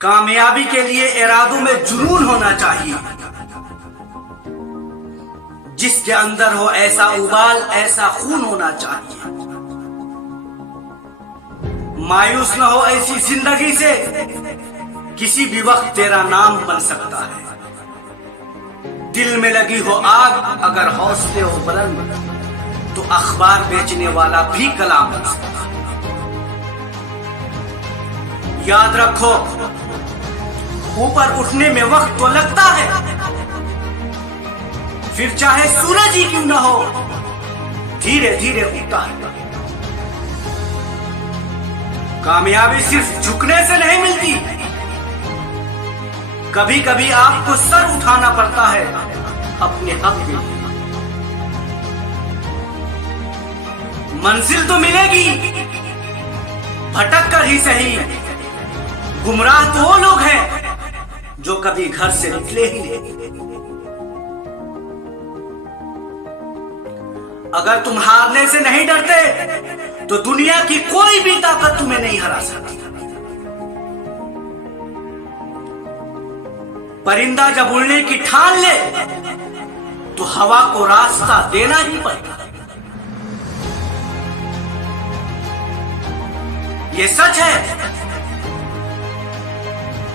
कामयाबी के लिए इरादों में जुनून होना चाहिए, जिसके अंदर हो ऐसा उबाल, ऐसा खून होना चाहिए। मायूस न हो ऐसी जिंदगी से, किसी भी वक्त तेरा नाम बन सकता है। दिल में लगी हो आग, अगर हौसले हो बुलंद, तो अखबार बेचने वाला भी कलाम बन सकता है। याद रखो, ऊपर उठने में वक्त तो लगता है, फिर चाहे सूरज ही क्यों ना हो, धीरे धीरे उठता है। कामयाबी सिर्फ झुकने से नहीं मिलती, कभी कभी आपको सर उठाना पड़ता है अपने हक के लिए। मंजिल तो मिलेगी, भटक कर ही सही। गुमराह तो वो लोग हैं जो कभी घर से निकले ही नहीं। अगर तुम हारने से नहीं डरते, तो दुनिया की कोई भी ताकत तुम्हें नहीं हरा सकती। परिंदा जब उड़ने की ठान ले, तो हवा को रास्ता देना ही पड़ता है। ये सच है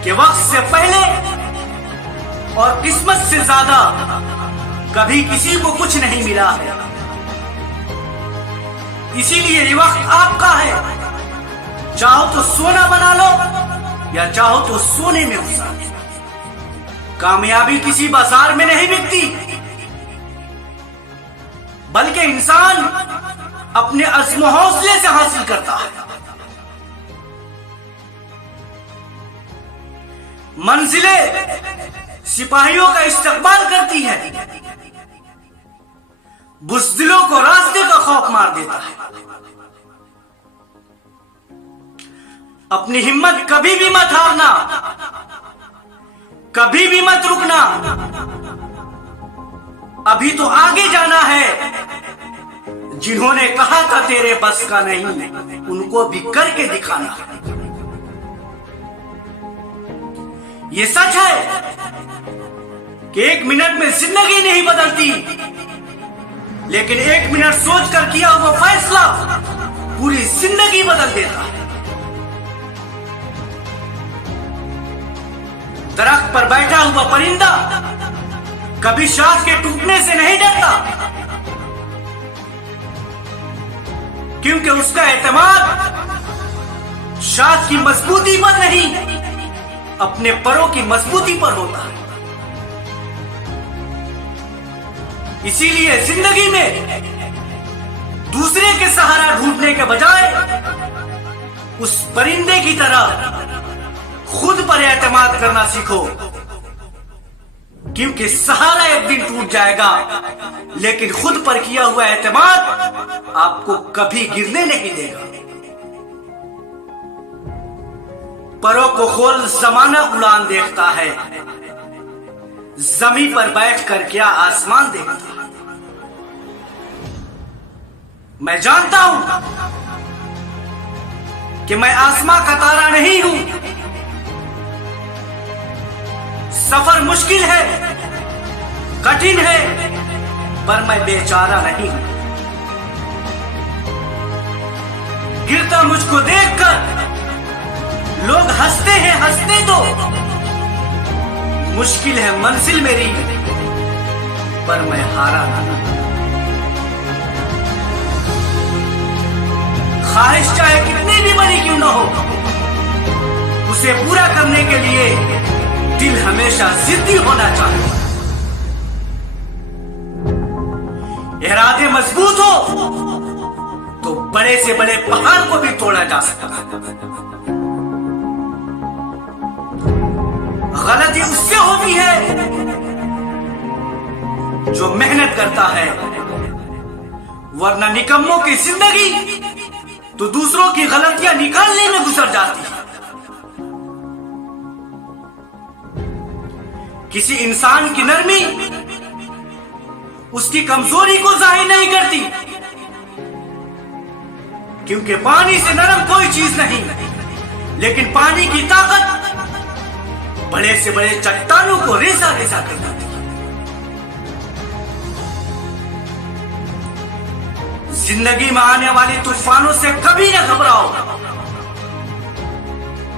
कि वक्त से पहले और किस्मत से ज्यादा कभी किसी को कुछ नहीं मिला है। इसीलिए ये वक्त आपका है। चाहो तो सोना बना लो, या चाहो तो सोने में घुसा लो। कामयाबी किसी बाजार में नहीं बिकती, बल्कि इंसान अपने अज़्म हौसले से हासिल करता है। मंजिलें सिपाहियों का इस्तकबाल करती है, बुज़दिलों को रास्ते का खौफ मार देता है। अपनी हिम्मत कभी भी मत हारना, कभी भी मत रुकना। अभी तो आगे जाना है। जिन्होंने कहा था तेरे बस का नहीं, उनको भी करके दिखाना है। ये सच है कि 1 मिनट में जिंदगी नहीं बदलती, लेकिन 1 मिनट सोचकर किया हुआ फैसला पूरी जिंदगी बदल देता है। दरख्त पर बैठा हुआ परिंदा कभी शाख के टूटने से नहीं डरता, क्योंकि उसका एतमाद शाख की मजबूती पर नहीं, अपने परों की मजबूती पर होता है। इसीलिए जिंदगी में दूसरे के सहारा ढूंढने के बजाय उस परिंदे की तरह खुद पर एतमाद करना सीखो, क्योंकि सहारा एक दिन टूट जाएगा, लेकिन खुद पर किया हुआ एतमाद आपको कभी गिरने नहीं देगा। परों को खोल ज़माना उड़ान देखता है, जमीन पर बैठकर क्या आसमान देखता है। मैं जानता हूं कि मैं आसमां का तारा नहीं हूं। सफर मुश्किल है, कठिन है, पर मैं बेचारा नहीं हूं। गिरता मुझको देखकर लोग हंसते हैं, हंसते तो। मुश्किल है मंजिल मेरी, पर मैं हारा नहीं। ख्वाहिश चाहे कितनी भी बड़ी क्यों ना हो, उसे पूरा करने के लिए दिल हमेशा जिद्दी होना चाहिए। इरादे मजबूत हो तो बड़े से बड़े पहाड़ को भी तोड़ा जा सकता है। गलती उससे होती है जो मेहनत करता है, वरना निकम्मों की जिंदगी तो दूसरों की गलतियां निकालने में गुजर जाती है। किसी इंसान की नरमी उसकी कमजोरी को जाहिर नहीं करती, क्योंकि पानी से नरम कोई चीज नहीं, लेकिन पानी की ताकत बड़े से बड़े चट्टानों को रेसा रेसा कर देती। जिंदगी में आने वाली तूफानों से कभी न घबराओ,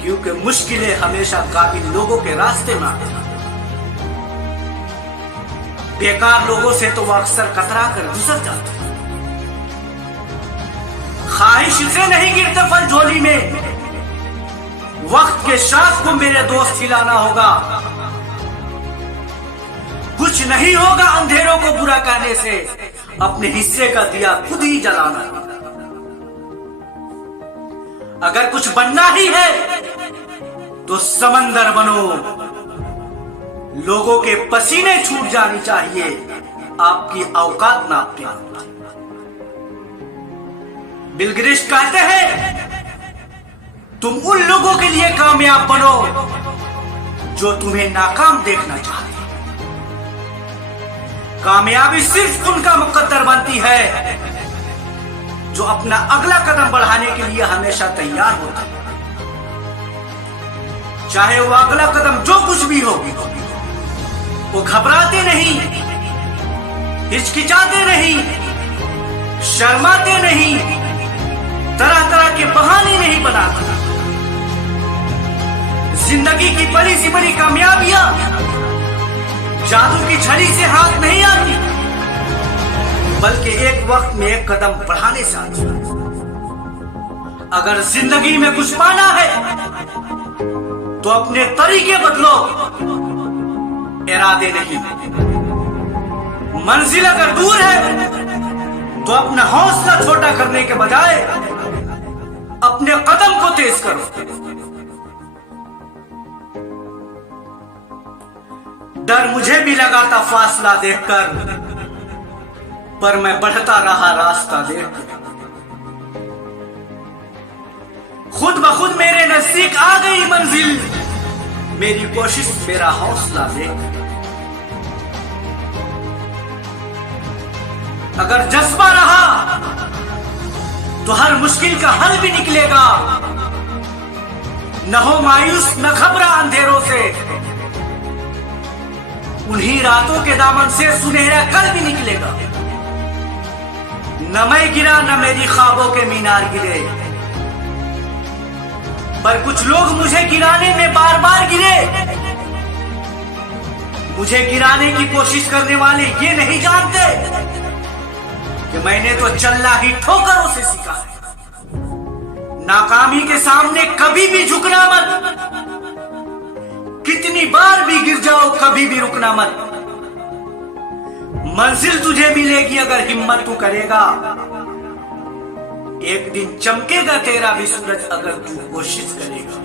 क्योंकि मुश्किलें हमेशा काबिल लोगों के रास्ते में आती हैं। बेकार लोगों से तो वो अक्सर कतरा कर गुजर जाते हैं। ख्वाहिश से नहीं गिरते फल झोली में, वक्त के साथ को मेरे दोस्त खिलाना होगा। कुछ नहीं होगा अंधेरों को बुरा कहने से, अपने हिस्से का दिया खुद ही जलाना। अगर कुछ बनना ही है तो समंदर बनो, लोगों के पसीने छूट जानी चाहिए, आपकी औकात नापती हो। बिल गेट्स कहते हैं तुम उन लोगों के लिए कामयाब बनो जो तुम्हें नाकाम देखना चाहते हैं। कामयाबी सिर्फ उनका मुकद्दर बनती है जो अपना अगला कदम बढ़ाने के लिए हमेशा तैयार होता है। चाहे वो अगला कदम जो कुछ भी हो, वो घबराते नहीं, हिचकिचाते नहीं, शर्माते नहीं, तरह तरह के बहाने नहीं बनाते। जिंदगी की बड़ी सी बड़ी कामयाबियां जादू की छड़ी से हाथ नहीं आती, बल्कि एक वक्त में एक कदम बढ़ाने से आती। अगर जिंदगी में कुछ पाना है तो अपने तरीके बदलो, इरादे नहीं। मंजिल अगर दूर है तो अपना हौसला छोटा करने के बजाय अपने कदम को तेज करो। डर मुझे भी लगा था फासला देखकर, पर मैं बढ़ता रहा रास्ता देखकर। खुद ब खुद मेरे नजदीक आ गई मंजिल, मेरी कोशिश मेरा हौसला देख। अगर जज्बा रहा तो हर मुश्किल का हल भी निकलेगा। न हो मायूस, न घबरा अंधेरों से, उन्हीं रातों के दामन से सुनहरा कल भी निकलेगा। न मैं गिरा, न मेरी ख्वाबों के मीनार गिरे, पर कुछ लोग मुझे गिराने में बार बार गिरे। मुझे गिराने की कोशिश करने वाले ये नहीं जानते कि मैंने तो चलना ही ठोकरों से सीखा है। नाकामी के सामने कभी भी झुकना मत, कितनी बार भी गिर जाओ कभी भी रुकना मत। मंजिल तुझे मिलेगी अगर हिम्मत तू करेगा। एक दिन चमकेगा तेरा भी सूरज अगर तू कोशिश करेगा।